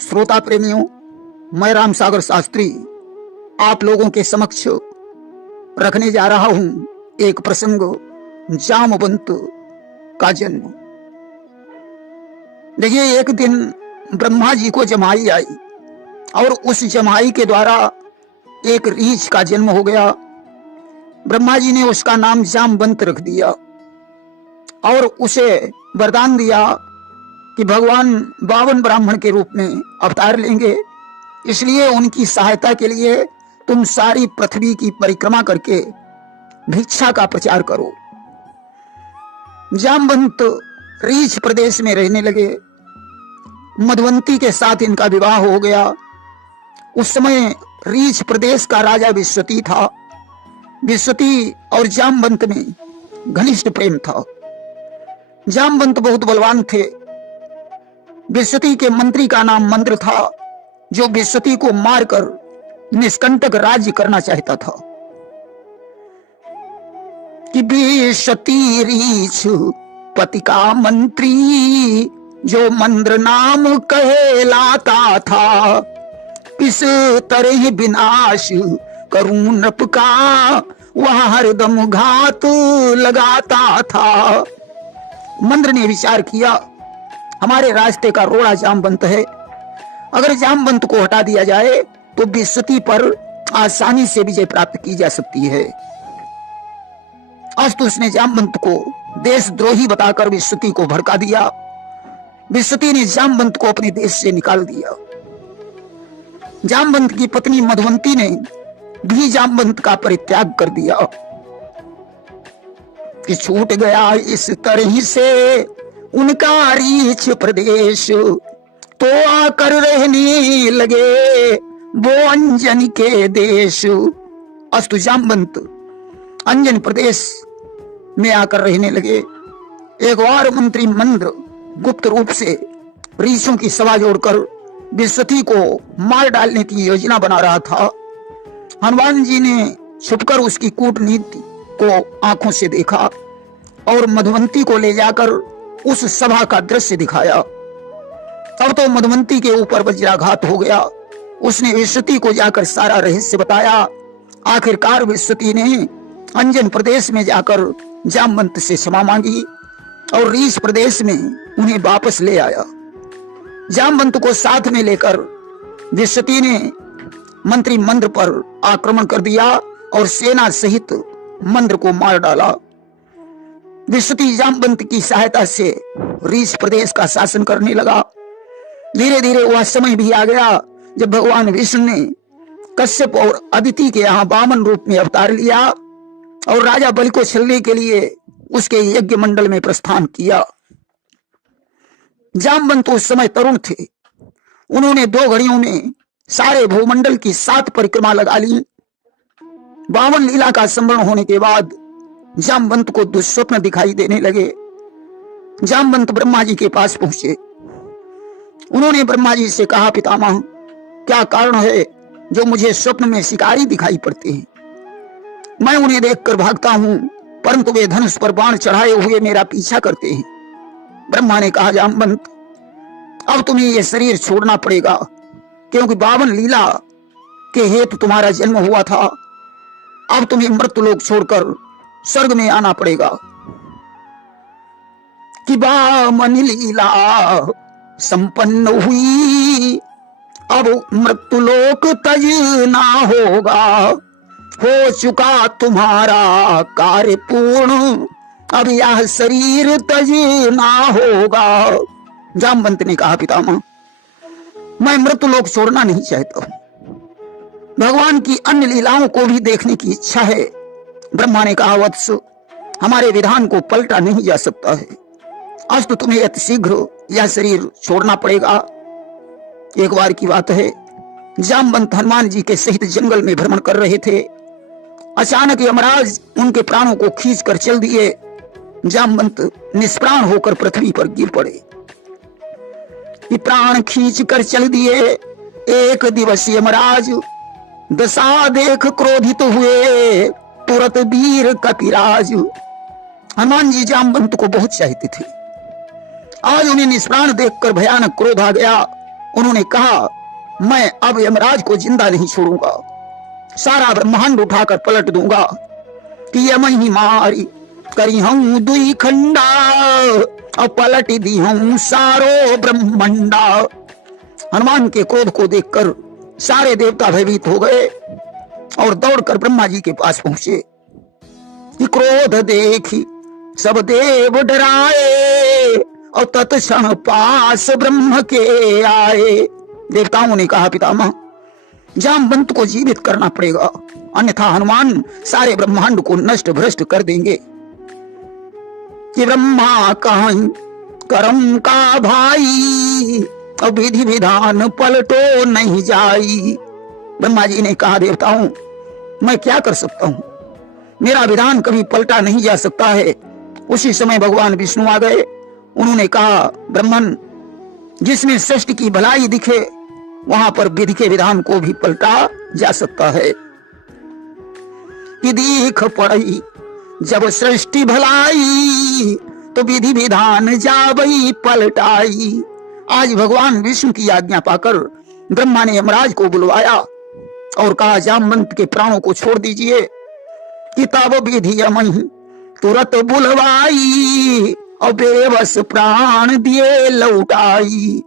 श्रोता प्रेमियों, मैं राम सागर शास्त्री आप लोगों के समक्ष रखने जा रहा हूं एक प्रसंग, जामवंत का जन्म। देखिए, एक दिन ब्रह्मा जी को जमाई आई और उस जमाई के द्वारा एक रीछ का जन्म हो गया। ब्रह्मा जी ने उसका नाम जामवंत रख दिया और उसे वरदान दिया कि भगवान 52 ब्राह्मण के रूप में अवतार लेंगे, इसलिए उनकी सहायता के लिए तुम सारी पृथ्वी की परिक्रमा करके भिक्षा का प्रचार करो। जामवंत रीछ प्रदेश में रहने लगे। मधुवंती के साथ इनका विवाह हो गया। उस समय रीछ प्रदेश का राजा विश्वती था। विश्वती और जामवंत में घनिष्ठ प्रेम था। जामवंत बहुत बलवान थे। विश्वती के मंत्री का नाम मंद्र था, जो विश्वती को मारकर निष्कंटक राज्य करना चाहता था। कि विश्वती रीछ पति का मंत्री, जो मंद्र नाम कहलाता था, इस तरह विनाश करूं नृप का, वह हरदम घात लगाता था। मंद्र ने विचार किया, हमारे रास्ते का रोड़ा जामवंत है, अगर जामवंत को हटा दिया जाए तो विश्वती पर आसानी से विजय प्राप्त की जा सकती है। अस्तु उसने जामवंत को देशद्रोही बताकर विश्वती को भड़का दिया। विश्वती ने जामवंत को अपने देश से निकाल दिया। जामवंत की पत्नी मधुवंती ने भी जामवंत का परित्याग कर दिया। कि छूट गया इस तरह से उनका रीछ प्रदेश, तो आकर रहने लगे वो अंजन के देश। अस्तु जामवंत अंजन प्रदेश में आकर रहने लगे। एक और मंत्री मंद्र गुप्त रूप से ऋषियों की सभा जोड़कर विश्वती को मार डालने की योजना बना रहा था। हनुमान जी ने छुपकर उसकी कूटनीति को आंखों से देखा और मधुवंती को ले जाकर उस सभा का दृश्य दिखाया। तब तो मधुवंती के ऊपर वज्राघात हो गया। उसने विश्वती को जाकर सारा रहस्य बताया। आखिरकार विश्वती ने अंजन प्रदेश में जाकर जामवंत से क्षमा मांगी और रीछ प्रदेश में उन्हें वापस ले आया। जामवंत को साथ में लेकर विश्वती ने मंत्री मंद्र पर आक्रमण कर दिया और सेना सहित मंद्र को मार डाला। विश्वती जामवंत की सहायता से रीछ प्रदेश का शासन करने लगा। धीरे धीरे वह समय भी आ गया जब भगवान विष्णु ने कश्यप और अदिति के यहाँ वामन रूप में अवतार लिया और राजा बलि को छलने के लिए उसके यज्ञ मंडल में प्रस्थान किया। जामवंत उस समय तरुण थे। उन्होंने 2 घड़ियों में सारे भूमंडल की 7 परिक्रमा लगा ली। वामन लीला का स्मरण होने के बाद जामवंत को दुस्वप्न दिखाई देने लगे। जामवंत ब्रह्मा जी के पास पहुंचे। उन्होंने ब्रह्मा जी से कहा, पितामह, क्या कारण है जो मुझे स्वप्न में शिकारी दिखाई पड़ते हैं? मैं उन्हें देखकर भागता हूं, परंतु वे धनुष पर बाण चढ़ाए हुए मेरा पीछा करते हैं। ब्रह्मा ने कहा, जामवंत, अब तुम्हें यह शरीर छोड़ना पड़ेगा, क्योंकि 52 लीला के हेतु तुम्हारा जन्म हुआ था। अब तुम्हें मृत्युलोक छोड़कर स्वर्ग में आना पड़ेगा। कि 52 लीला संपन्न हुई, अब मृत्युलोक तजना होगा। हो चुका तुम्हारा कार्य पूर्ण, अब यह शरीर तजना होगा। जामवंत ने कहा, पितामह, मैं मृत्युलोक छोड़ना नहीं चाहता हूं। भगवान की अन्य लीलाओं को भी देखने की इच्छा है। ब्रह्मा ने कहा, वत्स, हमारे विधान को पलटा नहीं जा सकता है। अस्तु तुम्हें अति शीघ्र यह शरीर छोड़ना पड़ेगा। एक बार की बात है, जामवंत हनुमान जी के सहित जंगल में भ्रमण कर रहे थे। अचानक यमराज उनके प्राणों को खींच कर चल दिए। जामवंत निष्प्राण होकर पृथ्वी पर गिर पड़े। प्राण खींच कर चल दिए। एक दिवस यमराज दशा देख क्रोधित हुए, तुरंत वीर कपिराज। हनुमान जी जामवंत को बहुत चाहते थे। आज उन्हें निष्प्राण देखकर भयानक क्रोध आ गया। उन्होंने कहा, मैं अब यमराज को जिंदा नहीं छोड़ूंगा, सारा ब्रह्मांड उठाकर पलट दूंगा कि यम ही मारी करी हूं दुई खंडा और पलट दी हूं सारो ब्रह्मंडा। हनुमान के क्रोध को देखकर सारे देवता भयभीत हो गए और दौड़कर ब्रह्मा जी के पास पहुंचे कि क्रोध देखी सब देव डराए और तत्क्षण पास ब्रह्म के आए। देवताओं ने कहा, पितामह जामवंत को जीवित करना पड़ेगा, अन्यथा हनुमान सारे ब्रह्मांड को नष्ट भ्रष्ट कर देंगे। कि ब्रह्मा कहीं करम का भाई और विधि विधान पलटो नहीं जाई। ब्रह्मा जी ने कहा, देवताओं मैं क्या कर सकता हूं, मेरा विधान कभी पलटा नहीं जा सकता है। उसी समय भगवान विष्णु आ गए। उन्होंने कहा, ब्रह्मन जिसमें सृष्टि की भलाई दिखे वहां पर विधि के विधान को भी पलटा जा सकता है। कि दीख पड़ी जब सृष्टि भलाई तो विधि विधान जावई पलटाई। आज भगवान विष्णु की आज्ञा पाकर ब्रह्मा ने यमराज को बुलवाया और कहा, जामवंत के प्राणों को छोड़ दीजिए। कि तब विधि यमही तुरंत बुलवाई और बेबस प्राण दिए लौटाई।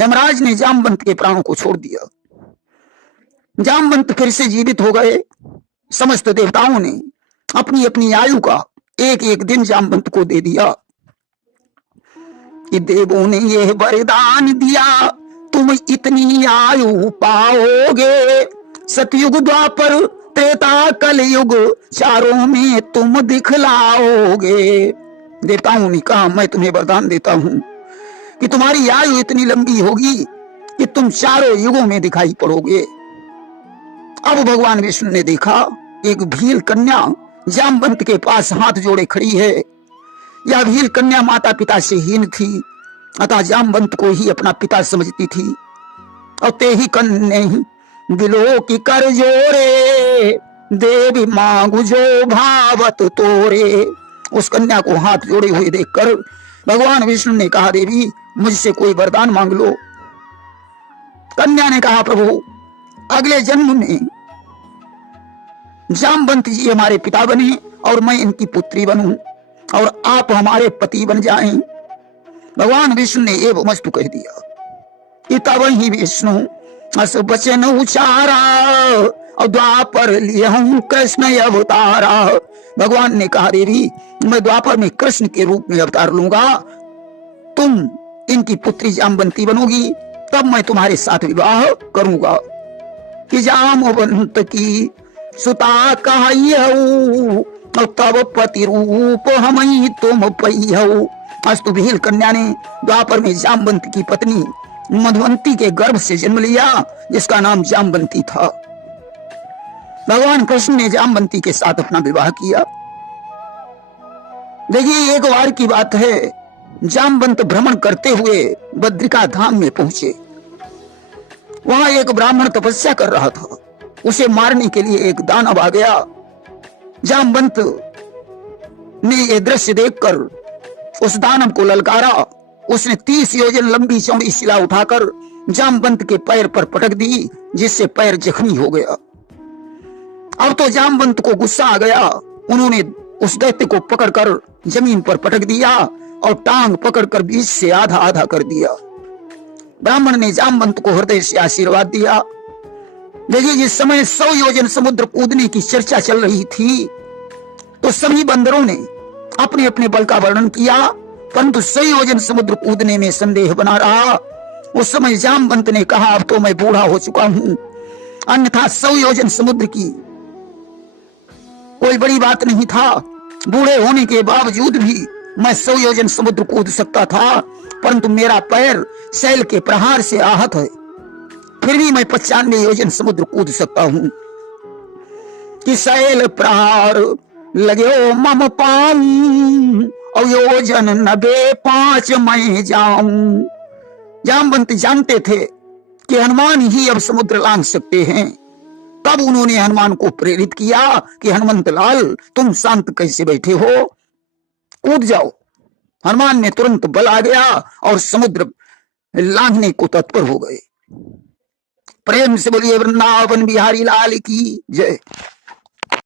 यमराज ने जामवंत के प्राणों को छोड़ दिया। जामवंत फिर से जीवित हो गए। समस्त देवताओं ने अपनी अपनी आयु का एक एक दिन जामवंत को दे दिया। कि देवों ने यह वरदान दिया, तुम इतनी आयु पाओगे, सतयुग द्वापर त्रेता कलयुग चारों में तुम दिखलाओगे। देवताओं ने कहा, मैं तुम्हें वरदान देता हूं कि तुम्हारी आयु इतनी लंबी होगी कि तुम चारों युगों में दिखाई पड़ोगे। अब भगवान विष्णु ने देखा एक भील कन्या जामवंत के पास हाथ जोड़े खड़ी है। यह भील कन्या माता पिता से हीन थी, अतः जामवंत को ही अपना पिता समझती थी। और ते ही कन्ने बिलो की कर जोरे, देवी मांगू जो भावत तोरे। उस कन्या को हाथ जोड़े हुए देखकर भगवान विष्णु ने कहा, देवी मुझसे कोई वरदान मांग लो। कन्या ने कहा, प्रभु अगले जन्म में जामवंत जी हमारे पिता बने और मैं इनकी पुत्री बनूं और आप हमारे पति बन जाएं। भगवान विष्णु ने एवं मस्तु कह दिया। कि तब ही विष्णु अस वचन उचारा और द्वापर लिए हूं कृष्ण अवतारा। भगवान ने कहा, देवी मैं द्वापर में कृष्ण के रूप में अवतार लूंगा, तुम इनकी पुत्री जामवंती बनोगी, तब मैं तुम्हारे साथ विवाह करूंगा। कि जामवंत की सुता कहू तब पति रूप हम तुम पहियऊ। अस्तु भील कन्या ने द्वापर में जामवंत की पत्नी मधुवंती के गर्भ से जन्म लिया, जिसका नाम जामवंती था। भगवान कृष्ण ने जामवंती के साथ अपना विवाह किया। देखिए एक बार की बात है, जामवंत भ्रमण करते हुए बद्रिका धाम में पहुंचे। वहां एक ब्राह्मण तपस्या कर रहा था, उसे मारने के लिए एक दानव आ गया। जामवंत ने यह दृश्य देखकर उस दानव को ललकारा। उसने 30 योजन लंबी चौड़ी शिला उठाकर जामवंत के पैर पर पटक दी, जिससे पैर जख्मी हो गया। अब तो जामवंत को गुस्सा आ गया। उन्होंने उस दैत्य को पकड़कर जमीन पर पटक दिया और टांग पकड़कर बीच से आधा आधा कर दिया। ब्राह्मण ने जामवंत को हृदय से आशीर्वाद दिया। देखिए जिस समय 100 योजन समुद्र कूदने की चर्चा चल रही थी, तो सभी बंदरों ने अपने अपने बल का वर्णन किया, परंतु 100 योजन समुद्र कूदने में संदेह बना रहा। उस समय जामवंत ने कहा, अब तो मैं बूढ़ा हो चुका हूं, अन्यथा 100 योजन समुद्र की कोई बड़ी बात नहीं था। बूढ़े होने के बावजूद भी मैं 100 योजन समुद्र कूद सकता था, परंतु मेरा पैर शैल के प्रहार से आहत है, फिर भी मैं 95 योजन समुद्र कूद सकता हूं। कि शैल प्रहार लगे मम पाऊं और योजन 95 मैं जाऊं। जामवंत जानते थे कि हनुमान ही अब समुद्र लांघ सकते हैं। तब उन्होंने हनुमान को प्रेरित किया कि हनुमंत लाल तुम शांत कैसे बैठे हो, कूद जाओ। हनुमान में तुरंत बल आ गया और समुद्र लांघने को तत्पर हो गए। प्रेम से बोलिए वृंदावन बिहारी लाल की जय।